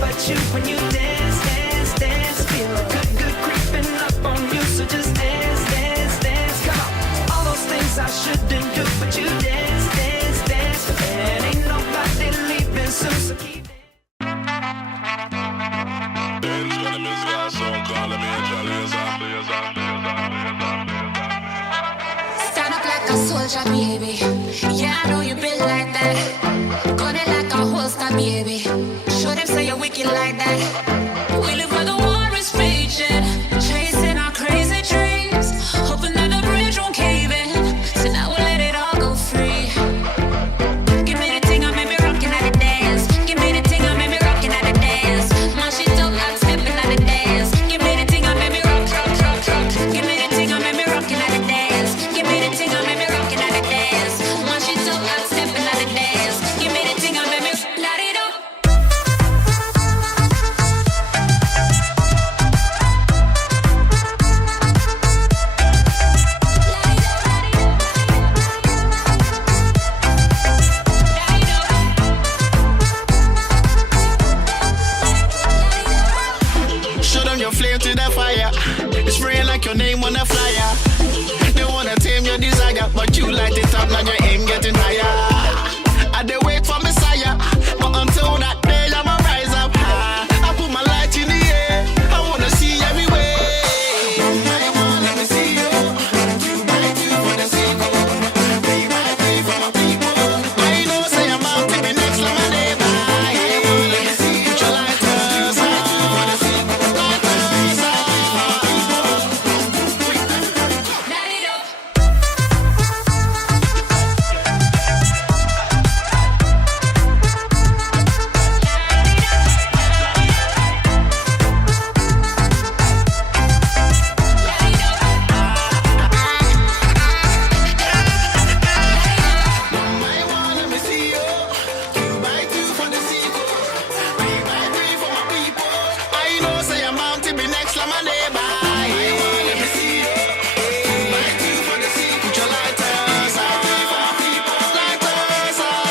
but you when you dance, dance, dance. Feel good, good creeping up on you, so just dance, dance, dance. Come on, all those things I shouldn't do, but you dance, dance, dance. And ain't nobody leaving soon, so keep it. Stand up like a soldier, baby. Yeah, I know you been like that. Gun it like a holster, baby. Show them say you're wicked like that. We live where the war is raging, chasing our crazy dreams, hoping that the bridge won't cave in. So now we'll let it all go free. Give me the thing, I made me rockin' at the dance. Give me the thing, I made me rockin' at the dance. My shit up, I'm stepping at the dance. Give me the thing, I made me rock, rock, rock, rock. Give me the thing, I made me rockin' at the dance. Give me the thing, I made me rockin' at the dance. My shit up, I'm stepping at the dance. Give me the thing, I made me light it up. Show them your flame to the fire. It's spraying like your name on a flyer. They wanna tame your desire, but you light it up, now your aim getting higher. I dey wait for Messiah, but until that day I'ma rise up high. I put my light in the air, I wanna see everywhere. Let me see you. You might do for the sequel. Be my free for my people. I know say I'm out to be next to my neighbor. Let me see you. Put your lighters on. Lighters on. Light it up. Let me see you. You might do for the sequel. Be my free for my people. I know say I'm out to be next to my neighbor. Let me see you. You might do for the sequel. Put your lighters on. Lighters on.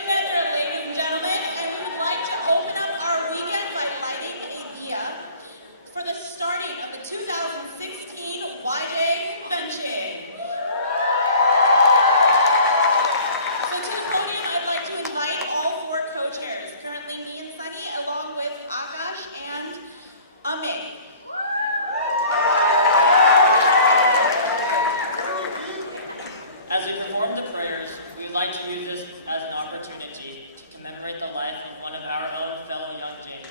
Virendra, ladies and gentlemen, and we would like to open up our weekend by lighting a diya for the starting of the 2016 YJA Convention. So to the podium, I'd like to invite all four co-chairs, currently me and Sunny, along with Akash and Amit. As we perform the prayers, we would like to use this as an opportunity to commemorate the life of one of our own fellow young Jains,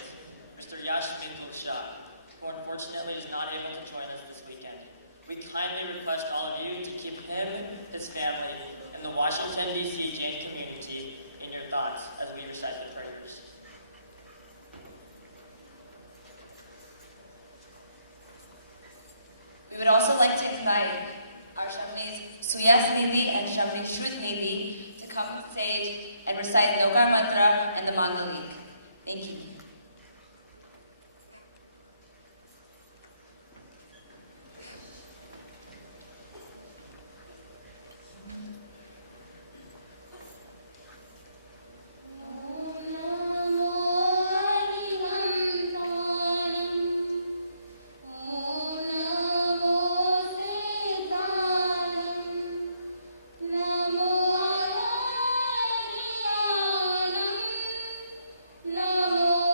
Mr. Shah, who unfortunately is not able to join us this weekend. We kindly request all of you to keep him, his family, and the Washington, D.C. Jain community in your thoughts as we recite the prayers. We would also like to invite our Shamlis Suyasnidhi and Shamli Shrutnidhi to come on stage and recite Namokar mantra and the Mangalik. Thank you. Namo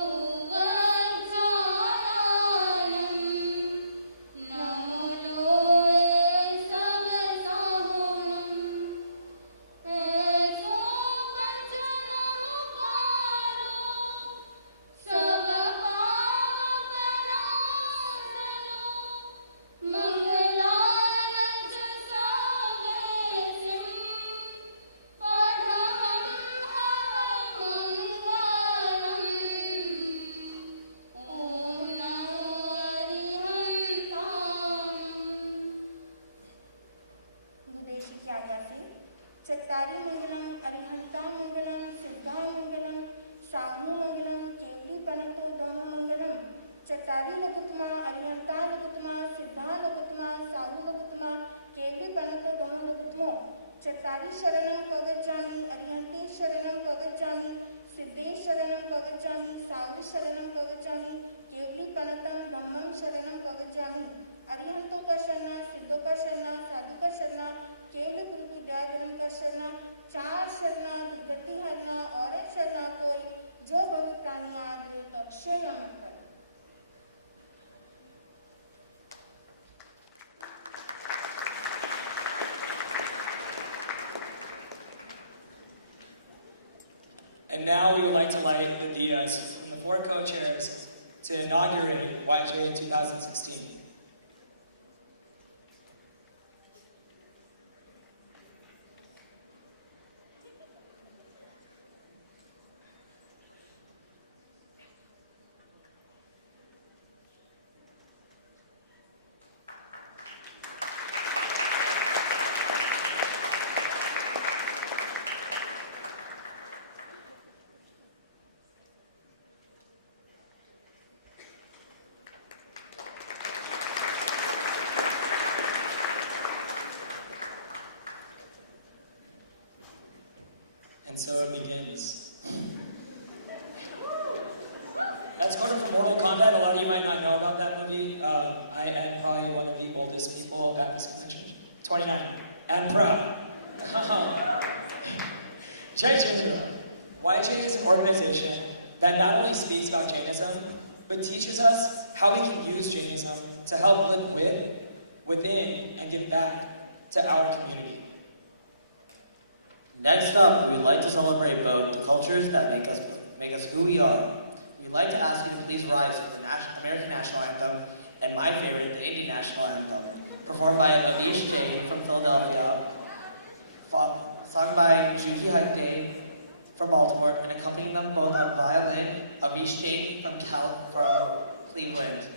And now we would like to light the diyas from the 4 co-chairs to inaugurate YJA 2016. And so it begins. That's quoted from Mortal Kombat. A lot of you might not know about that movie. I am probably one of the oldest people at this convention. 29. And proud. Jai YJA is an organization that not only speaks about Jainism, but teaches us how we can use Jainism to help live with, within, and give back to our community. Next up, we'd like to celebrate both the cultures that make us who we are. We'd like to ask you to please rise to the American National Anthem and my favorite, the Indian National Anthem, performed by Avish Jain from Philadelphia, sung by Juhi Hegde from Baltimore, and accompanying them both on violin, Avish Jain from Cleveland.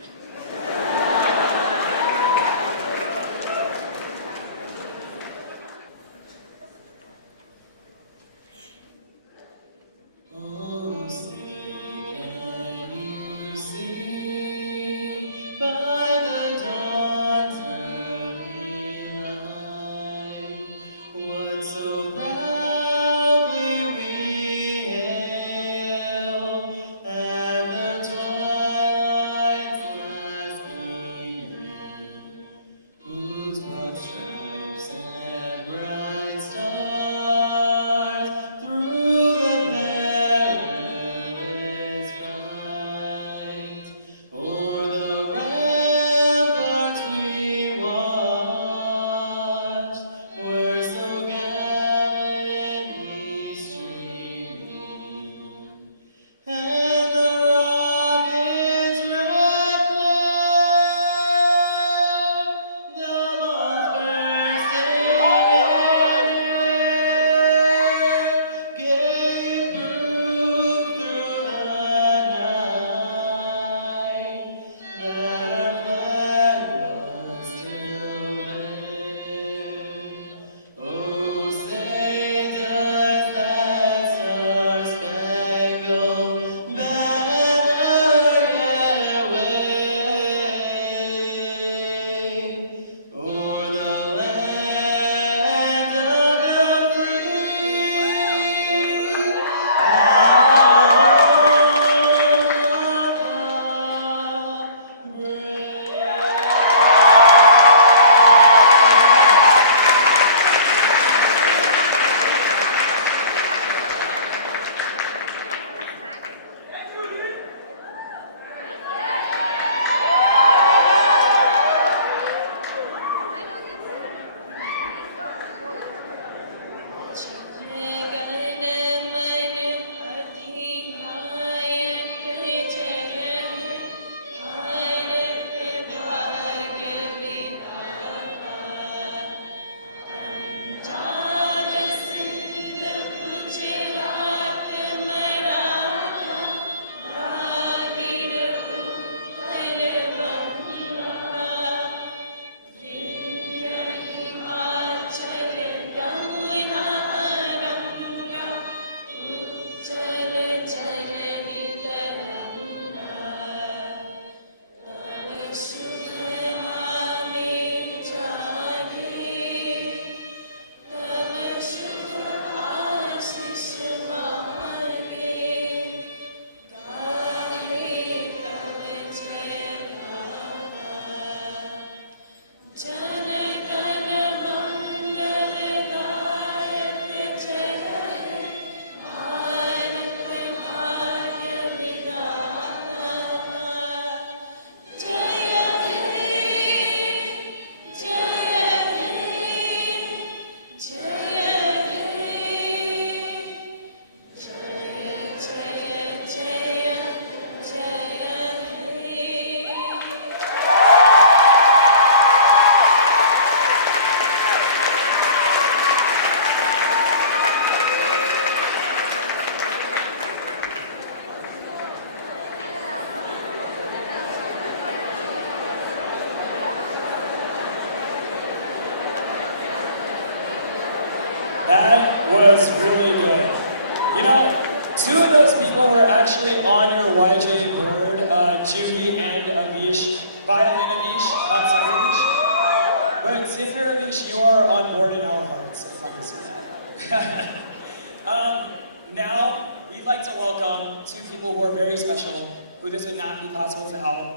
we'd like to welcome two people who are very special, who this would not be possible without.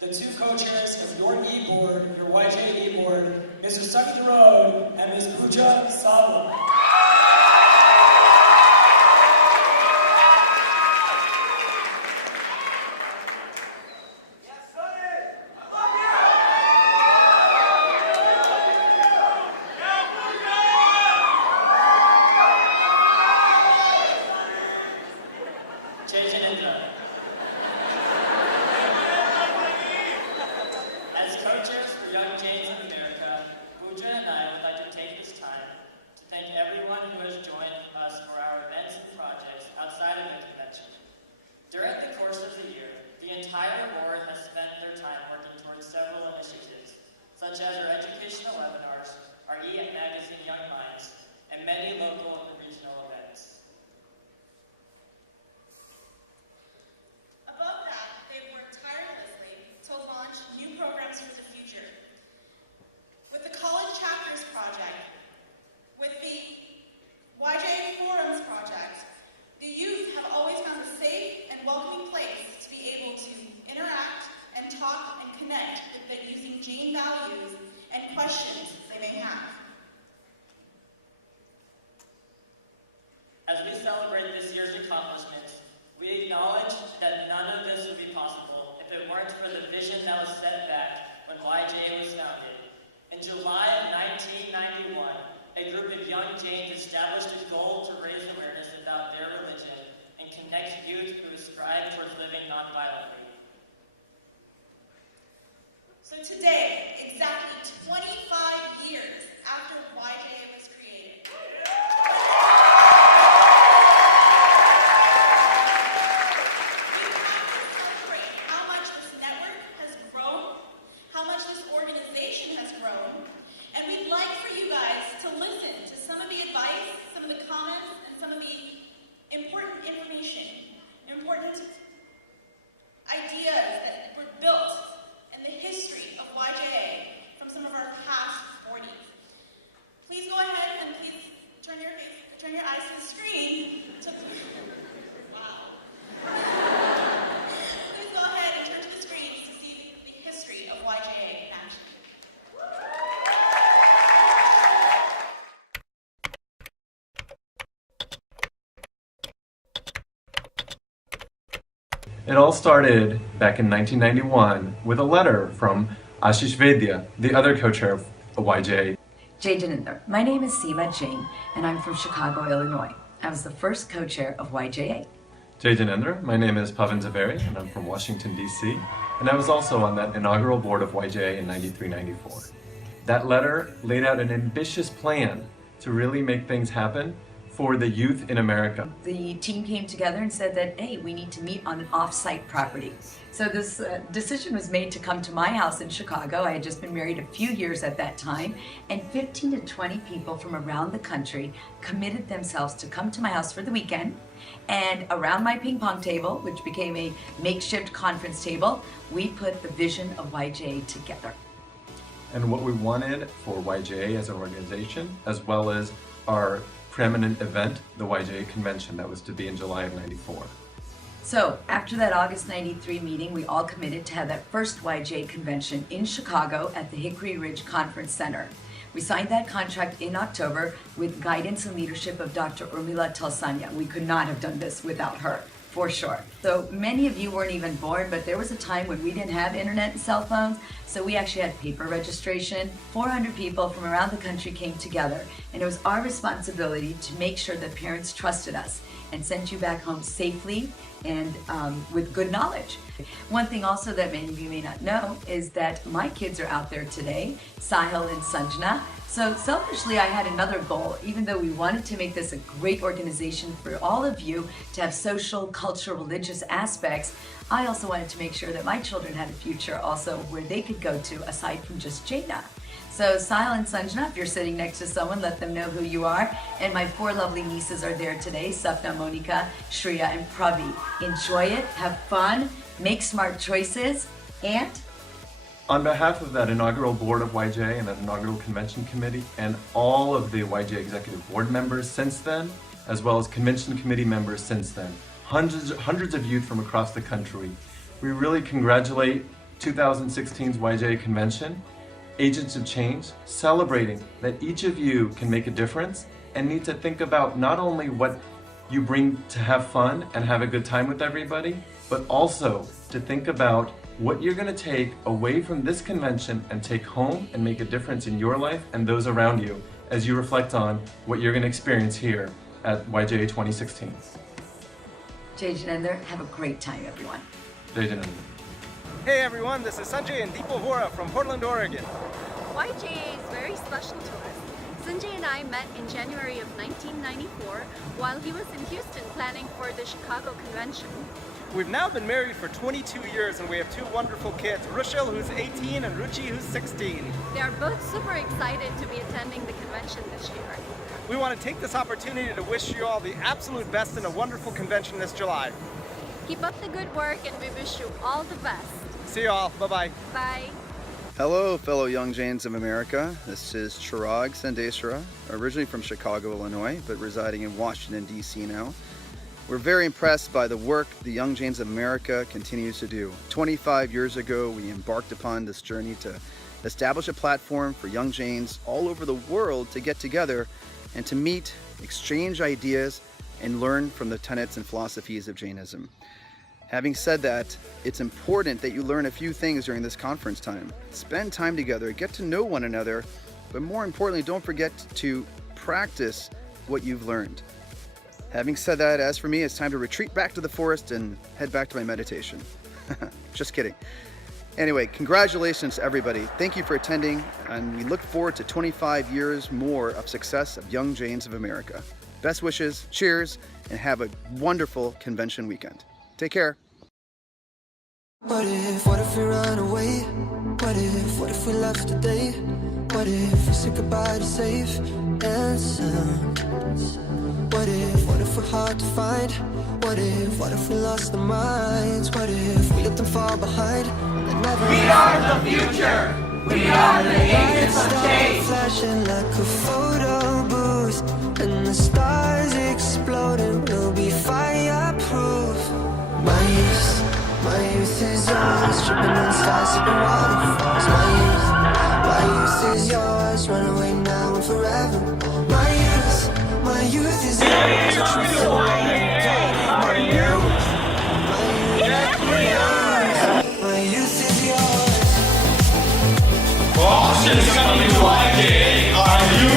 The two co-chairs of your e-board, your YJA e-board, Mr. Dharod and Ms. Puja Savla. As co-chairs for Young Jains in America, Puja and I would like to take this time to thank everyone who has joined us for our events and projects outside of the convention. During the course of the year, the entire board has spent their time working towards several initiatives, such as our educational webinars, our e-magazine Young Minds, and many local and regional events. Above that, they've worked tirelessly to launch new programs for the future. With the College Chapters Project, with the YJA Forums Project, the youth have always found a safe and welcoming place to be able to interact and talk and connect with the using Jain values and questions they may have. As we celebrate this year's accomplishments, we acknowledge that none of this would be possible if it weren't for the vision that was set back when YJA was founded. In July of 1991, a group of young Jains established a goal to raise awareness about their religion and connect youth who strive towards living nonviolently. So today, exactly 25 years after YJA was created, celebrate how much this network has grown, how much this organization has grown, and we'd like for you guys to listen to some of the advice, some of the comments, and some of the important information, important ideas that were built in the history of YJA from some of our past boardies. Please go ahead and please turn your eyes to the screen. Wow. Please go ahead and turn to the screen to see the history of YJA in action. It all started back in 1991 with a letter from Ashish Vedya, the other co-chair of YJA. Virendra. My name is Seema Jain, and I'm from Chicago, Illinois. I was the first co-chair of YJA. Virendra. My name is Pavan Zaveri, and I'm from Washington, D.C., and I was also on that inaugural board of YJA in 93-94. That letter laid out an ambitious plan to really make things happen for the youth in America. The team came together and said that, hey, we need to meet on an off-site property. So this decision was made to come to my house in Chicago. I had just been married a few years at that time, and 15 to 20 people from around the country committed themselves to come to my house for the weekend. And around my ping pong table, which became a makeshift conference table, we put the vision of YJA together. And what we wanted for YJA as an organization, as well as our preeminent event, the YJA Convention, that was to be in July of 94. So after that August 93 meeting, we all committed to have that first YJA Convention in Chicago at the Hickory Ridge Conference Center. We signed that contract in October with guidance and leadership of Dr. Urmila Talsanya. We could not have done this without her, for sure. So many of you weren't even born, but there was a time when we didn't have internet and cell phones, so we actually had paper registration. 400 people from around the country came together, and it was our responsibility to make sure that parents trusted us and sent you back home safely and with good knowledge. One thing also that many of you may not know is that my kids are out there today, Sahil and Sanjana. So selfishly, I had another goal. Even though we wanted to make this a great organization for all of you to have social, cultural, religious aspects, I also wanted to make sure that my children had a future also where they could go to aside from just JAINA. So Sahil and Sanjana, if you're sitting next to someone, let them know who you are. And my 4 lovely nieces are there today, Sapna, Monica, Shreya, and Pravi. Enjoy it, have fun, make smart choices, and On behalf of that inaugural board of YJA and that inaugural convention committee and all of the YJA executive board members since then, as well as convention committee members since then. Hundreds of youth from across the country. We really congratulate 2016's YJA convention, Agents of Change, celebrating that each of you can make a difference and need to think about not only what you bring to have fun and have a good time with everybody, but also to think about what you're going to take away from this convention and take home and make a difference in your life and those around you as you reflect on what you're going to experience here at YJA 2016. Jai Jinendra, have a great time, everyone. Jai Jinendra. Hey everyone, this is Sanjay and Deepa Vora from Portland, Oregon. YJA is very special to us. Sanjay and I met in January of 1994 while he was in Houston planning for the Chicago convention. We've now been married for 22 years and we have two wonderful kids, Rochelle who's 18 and Ruchi who's 16. They are both super excited to be attending the convention this year. We want to take this opportunity to wish you all the absolute best in a wonderful convention this July. Keep up the good work and we wish you all the best. See you all. Bye-bye. Bye. Hello, fellow Young Jains of America. This is Chirag Sandeswara, originally from Chicago, Illinois, but residing in Washington, D.C. now. We're very impressed by the work the Young Jains of America continues to do. 25 years ago, we embarked upon this journey to establish a platform for young Jains all over the world to get together and to meet, exchange ideas, and learn from the tenets and philosophies of Jainism. Having said that, it's important that you learn a few things during this conference time. Spend time together, get to know one another, but more importantly, don't forget to practice what you've learned. Having said that, as for me, it's time to retreat back to the forest and head back to my meditation. Just kidding. Anyway, congratulations to everybody. Thank you for attending, and we look forward to 25 years more of success of Young Jains of America. Best wishes, cheers, and have a wonderful convention weekend. Take care. What if we run away? What if we left today? What if we said goodbye to safe and sound? What if we're hard to find? What if we lost our minds? What if we let them fall behind? We are the future! We are the agents of change! Flashing like a photo booth, and the stars exploding will be fireproof. My youth is yours, dripping on stars, sipping waterfalls. My youth is yours, run away now and forever. My youth is yours, the truth so my youth is yours. Boston's coming to YJA, are you?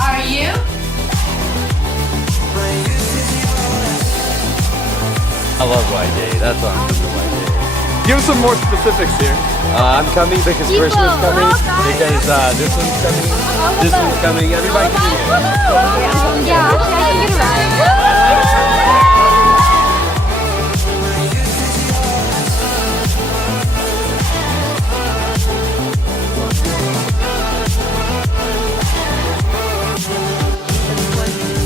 Are you? My youth is yours. I love YJA, that's why I'm coming to YJA. Give some more specifics here. I'm coming because Christmas coming, because this one's coming, this one's coming, everybody can be here. Yeah, actually I can get around.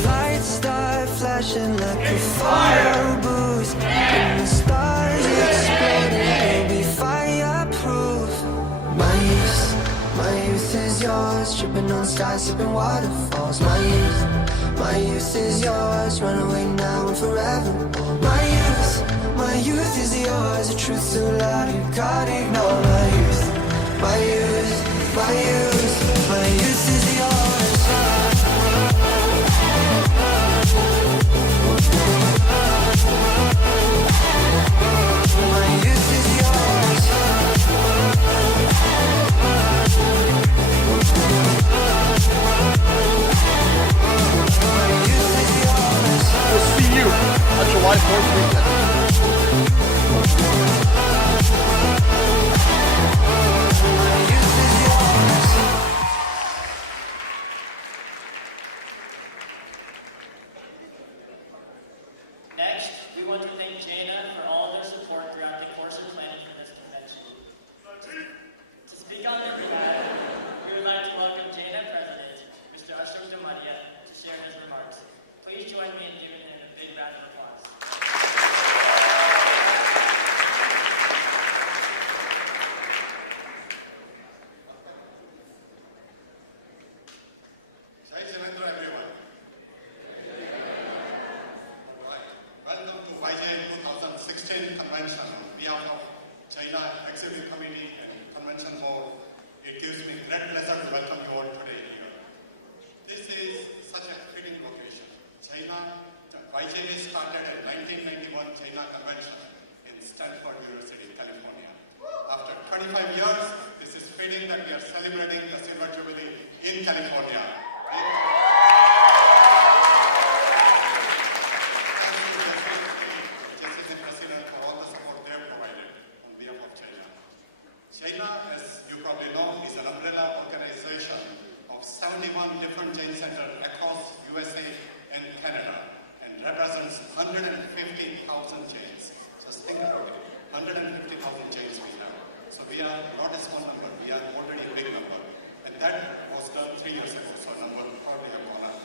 Lights start flashing like a fire boost, and the stars exploding will be fireproof. My youth is yours, tripping on stars, sipping waterfalls. My youth is yours, run away now and forever. My youth is yours, the truth so loud you can't ignore. My youth is yours. My youth is yours. We'll see you on July 4th weekend. Next, we want to thank JAINA for all their support throughout the course of planning for this convention. To speak on their behalf, we would like to welcome JAINA President, Mr. Ashok Domadia, to share his remarks. Please join me in giving him a big round of applause. Jai Jinendra, everyone. YJA started at 1991 JAINA Convention in Stanford University, California. After 25 years, this is fitting that we are celebrating the Silver Jubilee in California. JCSC President for all the support they have provided on behalf of JAINA. JAINA, as you probably know, is an umbrella organization of 71 different Jain centers across USA and Canada and represents 150,000 Jains. Just think about it, 150,000 Jains we have. So we are not a small number, we are already a big number. And that was done 3 years ago, so number probably have gone up.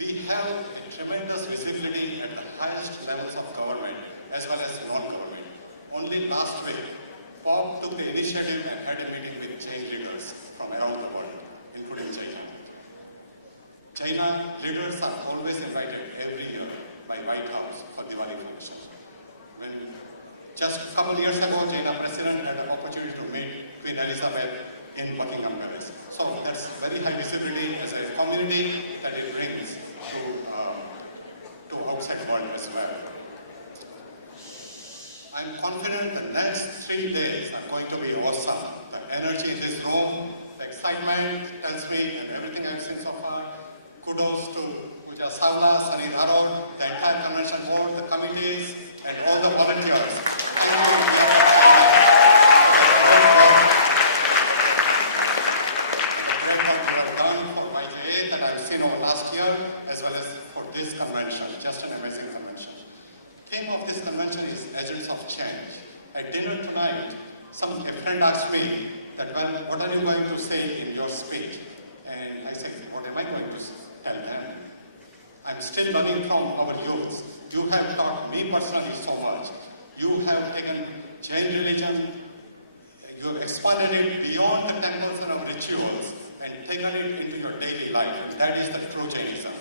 We have a tremendous visibility at the highest levels of government as well as non-government. Only last week, Bob took the initiative and had a meeting with Jain leaders from around the world, including China. China leaders are always invited every year by White House for Diwali function. When just a couple years ago, China President had an opportunity to meet Queen Elizabeth in Buckingham Palace. So that's very high visibility as a community that it brings to outside world as well. I'm confident the next 3 days are going to be awesome. The energy in this room, the excitement tells me, and everything I've seen so far, kudos to Puja, Savla, Dharod, the entire convention board, the committees, and all the volunteers. Thank you. At dinner tonight, a friend asked me that, well, what are you going to say in your speech? And I said, what am I going to tell them? I'm still learning from our youth. You have taught me personally so much. You have taken Jain religion, you have expanded it beyond the temples and our rituals and taken it into your daily life. That is the true Jainism.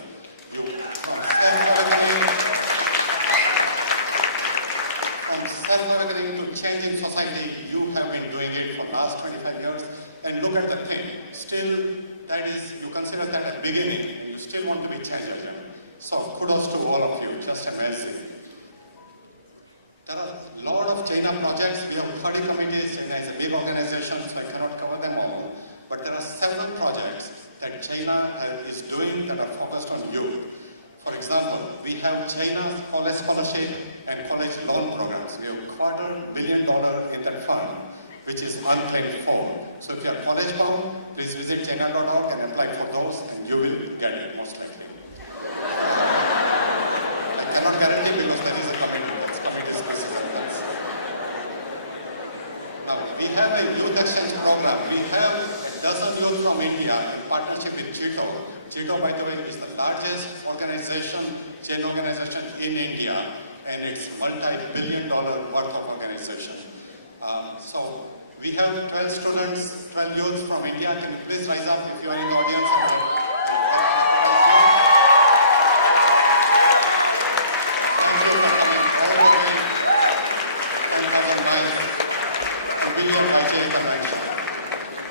From self-awakening to changing society, you have been doing it for the last 25 years. And look at the thing, still, that is, you consider that a beginning, you still want to be changed. So kudos to all of you, just amazing. There are a lot of JAINA projects. We have 30 committees, and as a big organization, so I cannot cover them all. But there are several projects that JAINA is doing that are focused on youth. For example, we have JAINA college scholarship and college loan programs. We have $250 million in that fund, which is unclaimed for. So if you are college bound, please visit jaina.org and apply for those, and you will get it most likely. I cannot guarantee because there is a committee. Now, we have a youth exchange program. We have a dozen youth from India in partnership with JITO. JITO, by the way, is the largest organization, Jain organization in India, and it's multi-billion-dollar worth of organization. So we have 12 students, 12 youth from India. Can you please rise up if you are in the audience?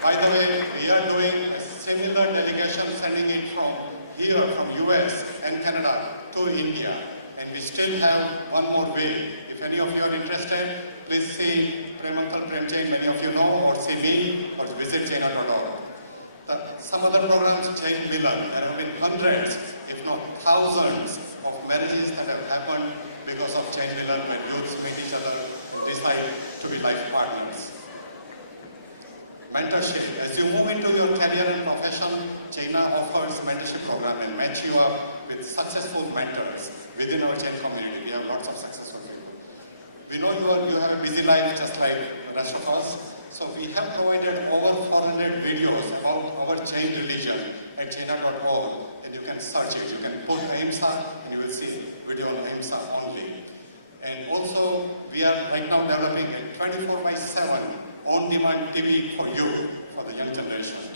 By the way, we are doing a similar delegation, sending it from here, from US and Canada to India. And we still have one more way. If any of you are interested, please see Premantal Premjain, many of you know, or see me, or visit jaina.org. Some other programs, Jain Milan, there have been hundreds, if not thousands, of marriages that have happened because of Jain Milan, when youths meet each other and decide to be life partners. Mentorship. As you move into your career and profession, JAINA offers mentorship program and match you up with successful mentors within our Jain community. We have lots of successful people. We know you have a busy life just like the rest of us. So we have provided over 400 videos about our Jain religion at jaina.org, and you can search it. You can put Ahimsa and you will see video on Ahimsa only. And also, we are right now developing a 24/7 on-demand TV for you, for the young generation.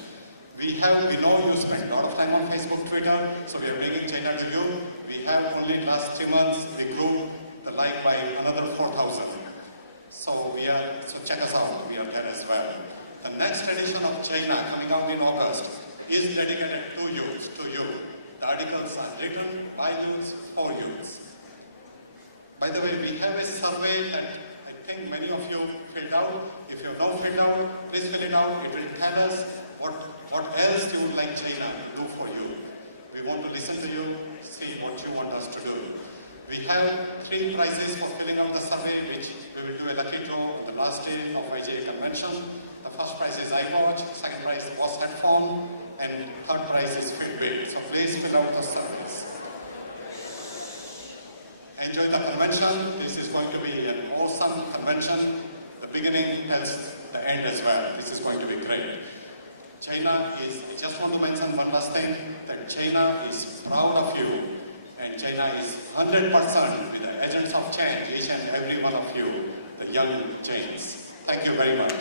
We know you spend a lot of time on Facebook, Twitter, so we are bringing JAINA to you. We have only last 3 months, we grew the like by another 4,000. So check us out, we are there as well. The next edition of JAINA coming out in August is dedicated to you. The articles are written by youth for you. the way, we have a survey that I think many of you filled out. If you have not filled out, please fill it out. It will tell us what else you would like JAINA to do for you. We want to listen to you, see what you want us to do. We have 3 prizes for filling out the survey, which we will do a lucky draw on the last day of YJA convention. The first prize is iWatch, second prize was headphone, and third prize is Fitbit. So please fill out the surveys. Enjoy the convention. This is going to be an awesome convention. The beginning tells the end as well. This is going to be great. JAINA is, I just want to mention one last thing, that JAINA is proud of you, and JAINA is 100% with the agents of change, each and every one of you, the young Jains. Thank you very much.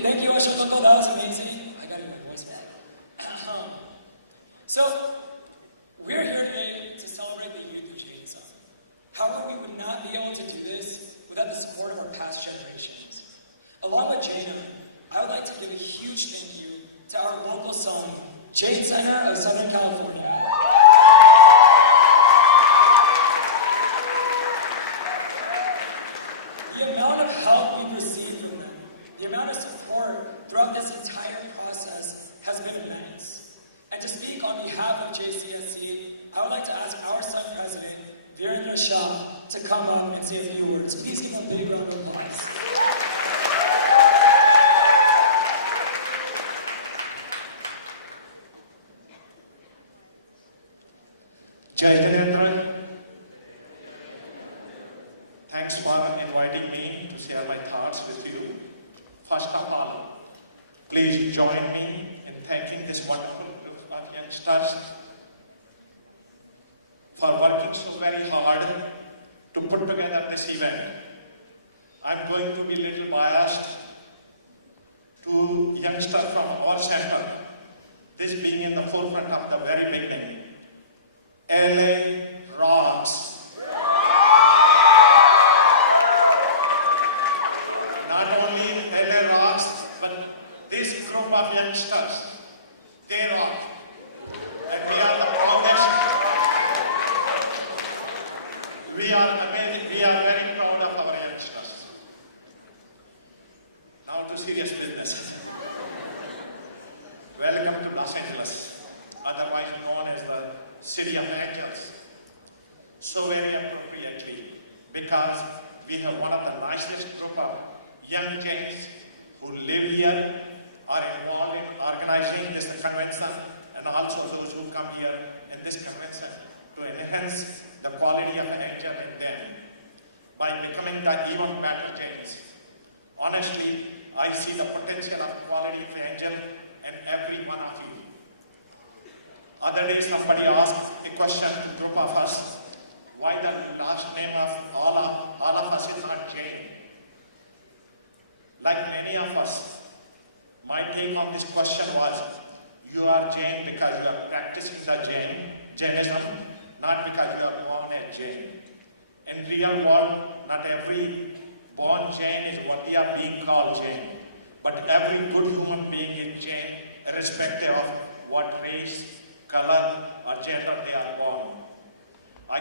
Thank you, Ashok. That was amazing. I got my voice back. So, we're here today to celebrate the youth of Jainism. However, we would not be able to do this without the support of our past generations. Along with JAINA, I would like to give a huge thank you to our local Samani, Jain Center of Southern California. The amount of help we've received from them, the amount of support throughout this entire process has been immense. And to speak on behalf of JCSC, I would like to ask our Sun President, Virendra Shah, to come up and say a few words. Please give him a big round of applause. Jai Virendra, thanks for inviting me to share my thoughts with you. First of all, please join me in thanking this wonderful group of youngsters for working so very hard to put together this event. I'm going to be a little biased to youngsters from our center, this being in the forefront of the very beginning. LA rocks. Not only LA rocks, but this group of youngsters, they rock. And we are the proudest. We are amazing. We are very proud of our youngsters. Now to serious business. Welcome to Los Angeles, otherwise known as the City of Angels. So very appropriately, because we have one of the nicest group of young Jains who live here, are involved in organizing this convention, and also those who come here in this convention to enhance the quality of an angel in them by becoming the even better Jains. Honestly, I see the potential of quality of angel in every one of you. Other day somebody asked a question to a group of us, why the last name of all of us is not Jain? Like many of us, my take on this question was, you are Jain because you are practicing the Jainism, not because you are born a Jain. In real world, not every born Jain is worthy of being called Jain, but every good human being is Jain, irrespective of what race, color, or gender they are born. I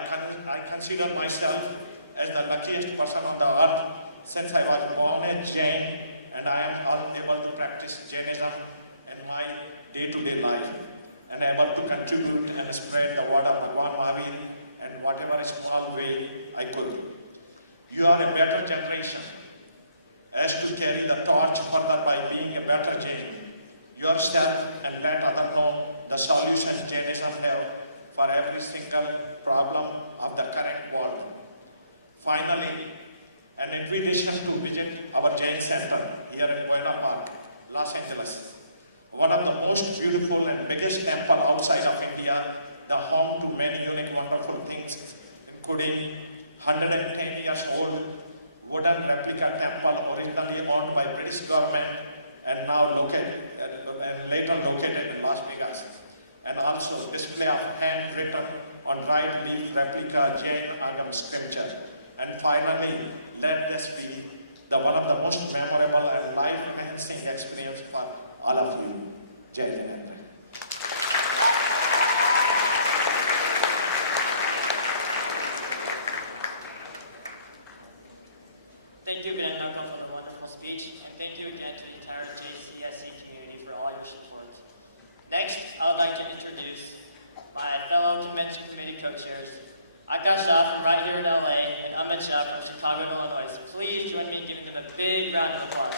consider myself as the luckiest person on the earth since I was born a Jain, and I am able to practice Jainism in my day-to-day life, and able to contribute and spread the word of Bhagwan Mahavir in whatever small way I could. You are a better generation as to carry the torch further by being a better Jain yourself and let others know the solutions Jainism have for every single problem of the current world. Finally, an invitation to visit our Jain Center here in Buena Park, Los Angeles. One of the most beautiful and biggest temple outside of India, the home to many unique, wonderful things, including 110 years old wooden replica temple originally owned by British government and now later located in Las Vegas. And also display of handwritten on dried leaf replica Jain Agam scripture. And finally, let this be one of the most memorable and life round of applause.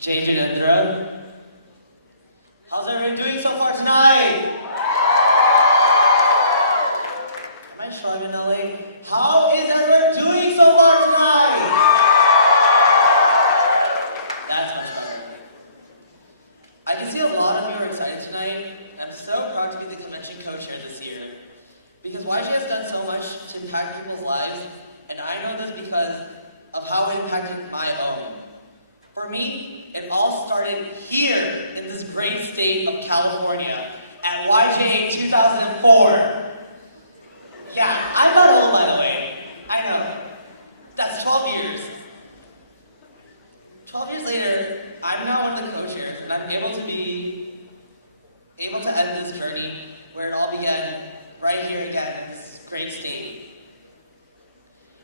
Jain Virendra. How's everyone doing so far tonight? Am I strong in LA? How is everyone doing so far tonight? That's my start. I can see a lot of you are excited tonight. I'm so proud to be the convention co-chair this year. Because YJA has done so much to impact people's lives, and I know this because of how it impacted my own. For me, it all started here in this great state of California at YJA 2004. Yeah, I'm not old by the way. I know. That's 12 years. 12 years later, I'm now one of the co-chairs, and I'm able to end this journey where it all began right here again in this great state.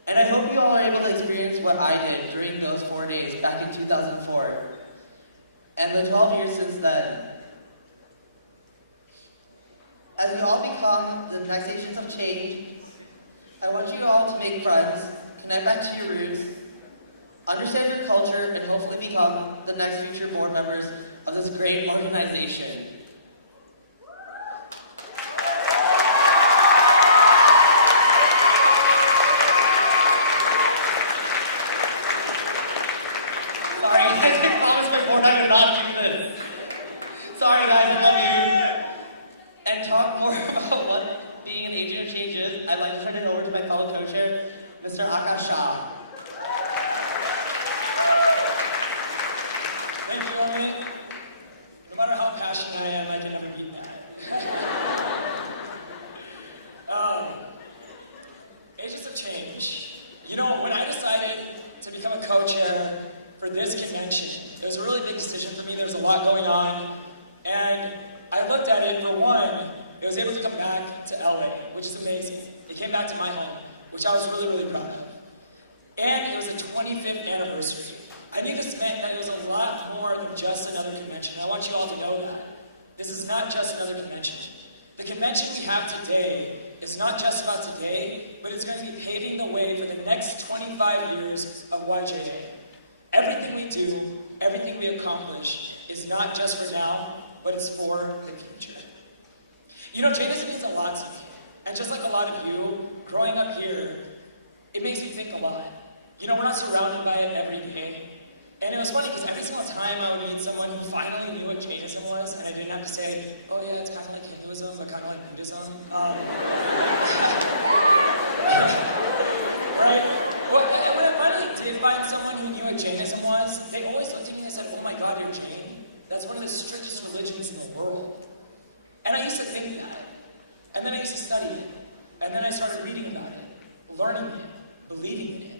And I hope you all are able to experience what I did during those 4 days back in 2004. And the 12 years since then. As we all become the next stations of change, I want you all to make friends, connect back to your roots, understand your culture, and hopefully become the next future board members of this great organization. Mr. Akash Shah. Thank you, Amit. No matter how passionate I am, I can never beat that. Agents of change. You know, when I decided to become a co-chair for this convention, it was a really big decision for me. There was a lot going on. And I looked at it, for one, it was able to come back to LA, which is amazing. It came back to my home, which I was really, really proud of. And it was the 25th anniversary. I knew this meant that it was a lot more than just another convention. I want you all to know that. This is not just another convention. The convention we have today is not just about today, but it's going to be paving the way for the next 25 years of YJA. Everything we do, everything we accomplish is not just for now, but it's for the future. You know, Jainism means a lot to me. And just like a lot of you, growing up here, it makes me think a lot. You know, we're not surrounded by it every day. And it was funny because every single time I would meet someone who finally knew what Jainism was, and I didn't have to say, oh yeah, it's kind of like Hinduism, but kind of like Buddhism. Right? When I did find someone who knew what Jainism was, they always looked at me and said, oh my God, you're Jain? That's one of the strictest religions in the world. And I used to think that. And then I used to study it. And then I started reading about it, learning it, believing in it.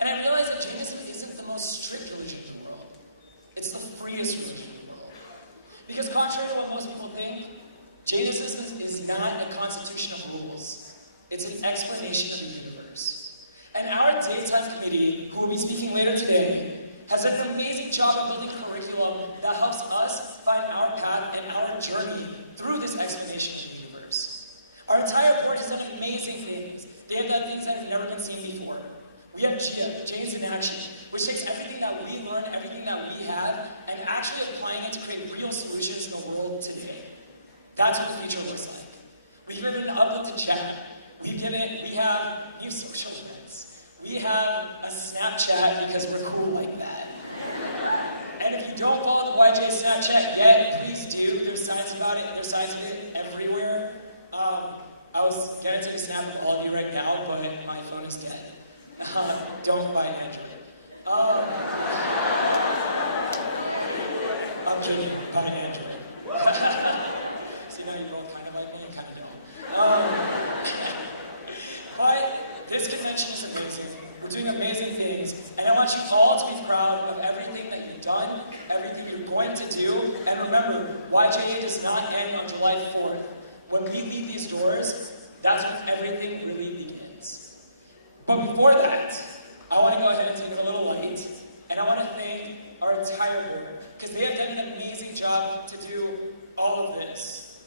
And I realized that Jainism isn't the most strict religion in the world. It's the freest religion in the world. Because contrary to what most people think, Jainism is not a constitution of rules. It's an explanation of the universe. And our daytime committee, who will be speaking later today, has done an amazing job of building curriculum that helps us find our path and our journey through this explanation of the universe. Our entire board has done amazing things. They have done things that have never been seen before. We have JIA, Jains in Action, which takes everything that we learn, everything that we have, and actually applying it to create real solutions in the world today. That's what the future looks like. We've given an uplifted chat. We have new social events. We have a Snapchat because we're cool like that. And if you don't follow the YJA Snapchat yet, please do. There's signs about it. There's signs of it everywhere. I was going to take a snap of all of you right now, but my phone is dead. Don't buy an Android. I'm kidding. Buy an Android. See, now you're both kind of like me and kind of don't. But this convention is amazing. We're doing amazing things. And I want you all to be proud of everything that you've done, everything you're going to do. And remember, YJA does not end on July 4th. When we leave these doors, that's when everything really begins. But before that, I want to go ahead and take a little light, and I want to thank our entire board, because they have done an amazing job to do all of this.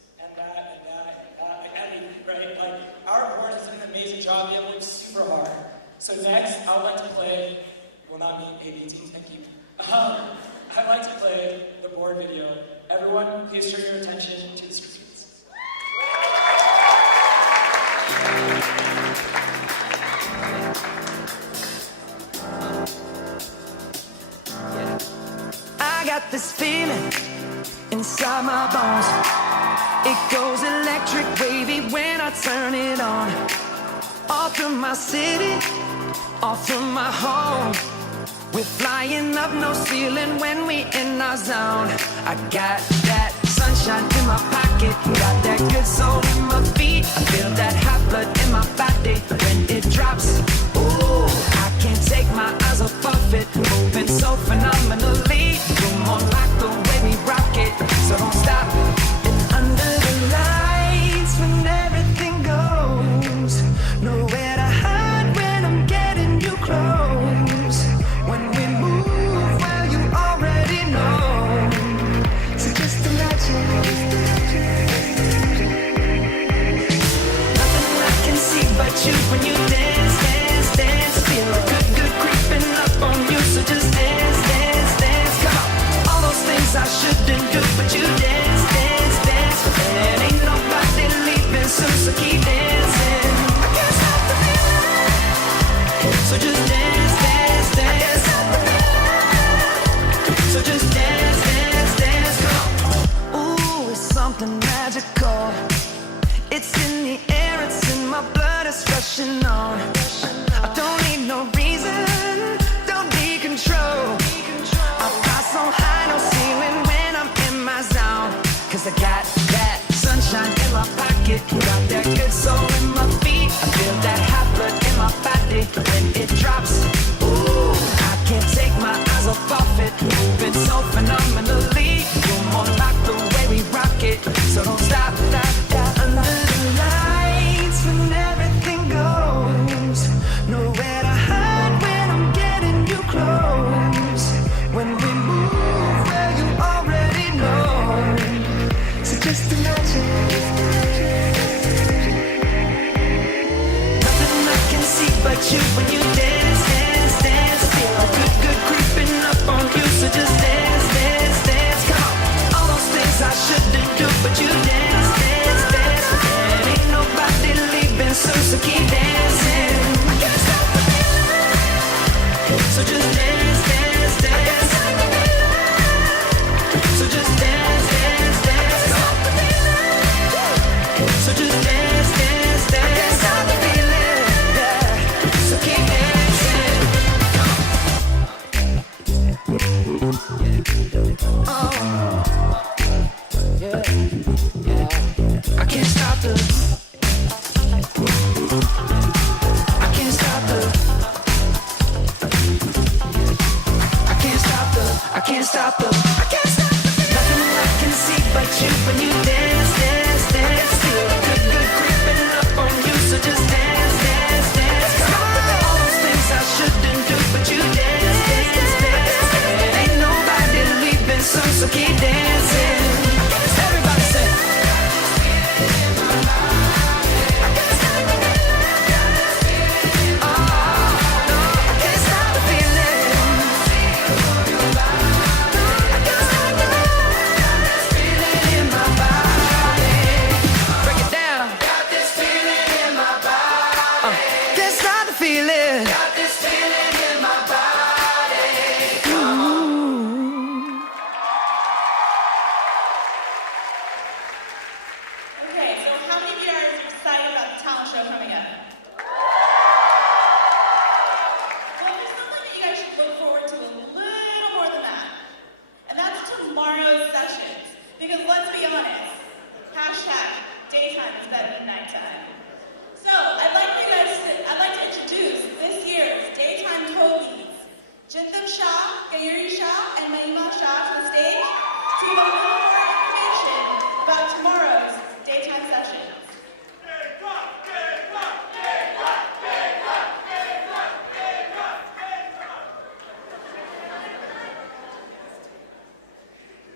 AV team, thank you. I'd like to play the board video. Everyone, please turn your attention to the screens. I got this feeling inside my bones. It goes electric wavy when I turn it on. All through my city, all through my home. We're flying up, no ceiling when we in our zone. I got that sunshine in my pocket, got that good soul in my feet. I feel that hot blood in my body when it drops. Ooh, I can't take my eyes off of it, moving so phenomenally. You're more like the way we rock it, so don't stop. And under the lights when everything goes, nowhere to hide when I'm getting you close. When we move, well, you already know. So just imagine. Nothing I can see but you when you dance, dance, dance. Feel good, good creeping up on you. So just dance, dance, dance. Come on. All those things I shouldn't do, but you dance, dance, dance. And ain't nobody leaving soon, so keep dancing. I can't stop the feeling. So just dance, dance, dance. So just dance, dance, dance. Ooh, it's something magical. It's in the air, it's in my blood, it's rushing on. I don't need no reason, don't need control. I fly so high, no ceiling when I'm in my zone. Cause I got that sunshine in my pocket, got that good soul in my feet. I feel that hot blood in my body when it drops. Ooh, I can't take my eyes off it, moving so phenomenally. You're more like the way we rock it, so don't stop, stop, stop. Under the lights when everything goes, nowhere to hide when I'm getting you close. When we move, well, you already know. So just imagine. Nothing I can see but you when you dance, dance, dance. Feel good, good creeping up on you. So just dance, dance, dance. Come on. All those things I shouldn't do, but you dance, dance, dance. And ain't nobody leaving soon, so keep dancing. I can't stop the feeling. So just dance, dance, dance. So just dance, dance, dance. Stop the feeling. So just dance, dance, dance. I can't stop the feeling. Yeah. So keep dancing. Yeah, yeah. I can't stop the. I can't stop the. I can't stop the. I can't stop the. I can't stop the. Nothing I can see but you when you dance, dance, dance. Feel good, good creeping up on you. So just dance, dance, dance. Come on. All those things I shouldn't do, but you dance, dance, dance. And ain't nobody leaving soon, so keep dancing. Everybody say. Chintav, Shah, Kayuri, Shah, and Mahima Shah to the stage to give a little more information about tomorrow's daytime sessions.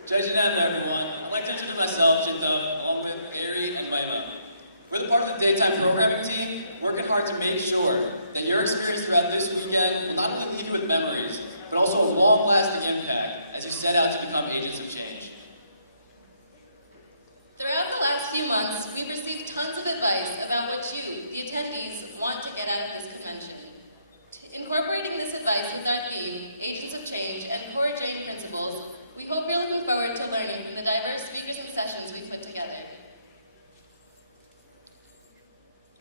Jai Jain, everyone. I'd like to introduce myself, Chintav, along with Kayuri and Mahima. We're the part of the daytime programming team, working hard to make sure that your experience throughout this weekend will not only leave you with memories, but but also a long-lasting impact as you set out to become agents of change. Throughout the last few months, we've received tons of advice about what you, the attendees, want to get out of this convention. Incorporating this advice with our theme, Agents of Change, and core Jain principles, we hope you're looking forward to learning from the diverse speakers and sessions we've put together.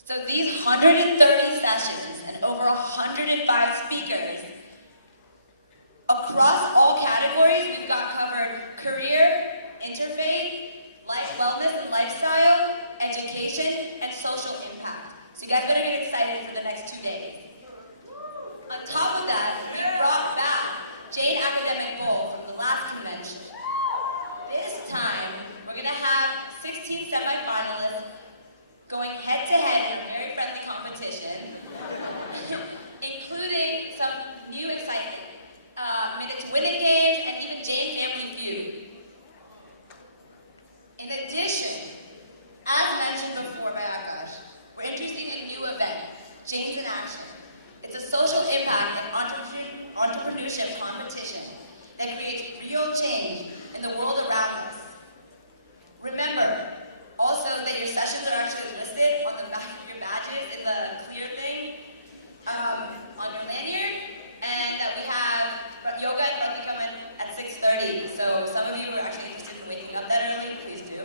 So these 130 sessions and over 105 speakers, across all categories, we've got covered career, interfaith, life wellness and lifestyle, education, and social impact. So you guys better get excited for the next 2 days. On top of that, we brought back Jain Academic Bowl from the last convention. This time, we're going to have 16 semifinalists going head-to-head in a very friendly competition, including some new exciting minutes winning games and even Jain Family Feud. In addition, as mentioned before by Akash, we're introducing a new event, Jains in Action. It's a social impact and entrepreneurship competition that creates real change in the world around us. Remember, also that your sessions are actually listed on the back of your badges in the clear thing on your lanyard, and that we have yoga and Pratikam at 6:30. So some of you are actually interested in waking up that early, please do.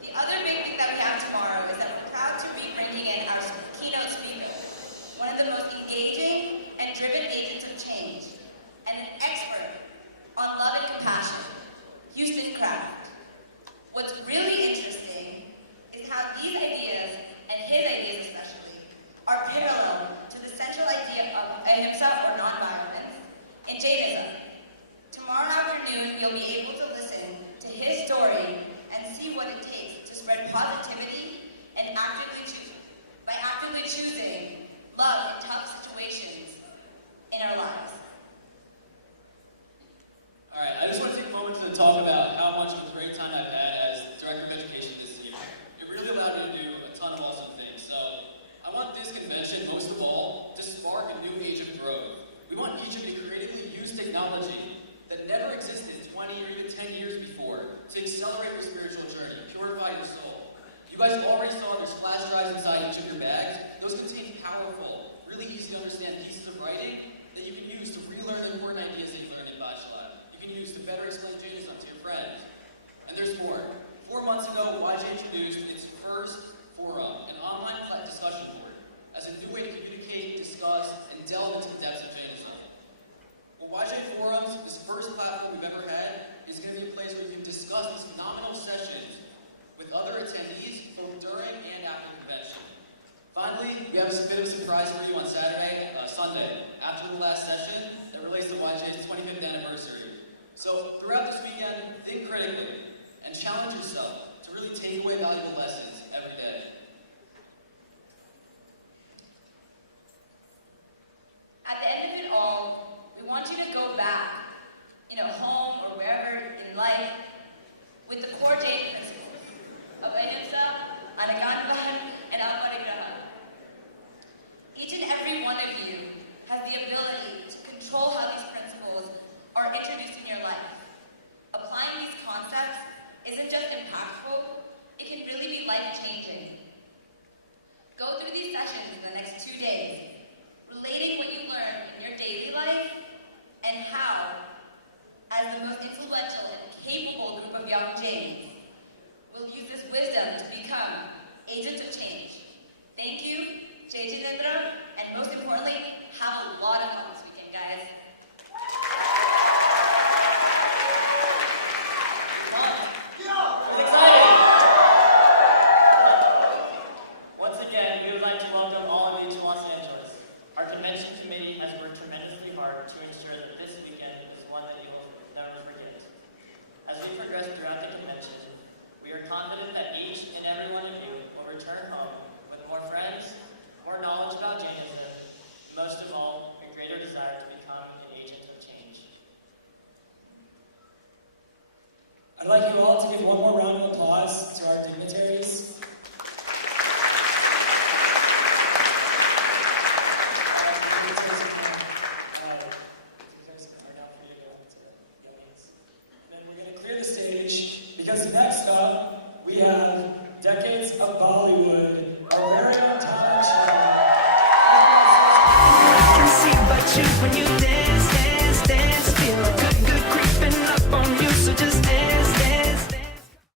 The other big thing that we have tomorrow is that we're proud to be bringing in our keynote speaker, one of the most engaging and driven agents of change, and an expert on love and compassion, Houston Kraft. What's really interesting is how these ideas, and his ideas especially, are parallel to the central idea of ahimsa or nonviolence in Jainism. Tomorrow afternoon, you'll be able to listen to his story and see what it takes to spread positivity and by actively choosing love in tough situations in our lives. All right, I just want to take a moment to talk about how much of a great time I've had as Director of Education this year. It really allowed me to do a ton of awesome things. So I want this convention, most of all, to spark a new age of growth. We want each of you to creatively use technology that never existed 20 or even 10 years before to accelerate your spiritual journey, purify your soul. You guys already saw there's flash drives inside each of your bags. Those contain powerful, really easy to understand pieces of writing that you can use to relearn the important ideas that you learned in Bachelor. You can use to better explain Jainism to your friends. And there's more. 4 months ago, YJA introduced its first forum, an online discussion board, as a new way to communicate, discuss, and delve into the depths of Jainism. Well, YJA Forums, this first platform we've ever had, is going to be a place where you can discuss these phenomenal sessions with other attendees both during and after the convention. Finally, we have a bit of a surprise for you on Sunday, after the last session that relates to YJA's 25th anniversary. So throughout this weekend, think critically and challenge yourself to really take away valuable lessons every day. At the end of it all, we want you to go back, home or wherever in life, with the core Jain principles of ahimsa, anaganvan, and aparigraha. Each and every one of you has the ability to control how these principles are introduced in your life. Applying these concepts isn't just impactful, it can really be life-changing. Go through these sessions in the next 2 days, relating what you learned in your daily life and how, as the most influential and capable group of young Jains, we'll use this wisdom to become agents of change. Thank you, Virendra, and most importantly, have a lot of fun this weekend, guys. Once again, we would like to welcome all of you to Los Angeles. Our convention committee has worked tremendously hard to ensure that this weekend is one that you will never forget. As we progress throughout the convention, we are confident that each and every one of you will return home with more friends, more knowledge about Jainism, and most of all, a greater desire to become an agent of change. I'd like you all to give one more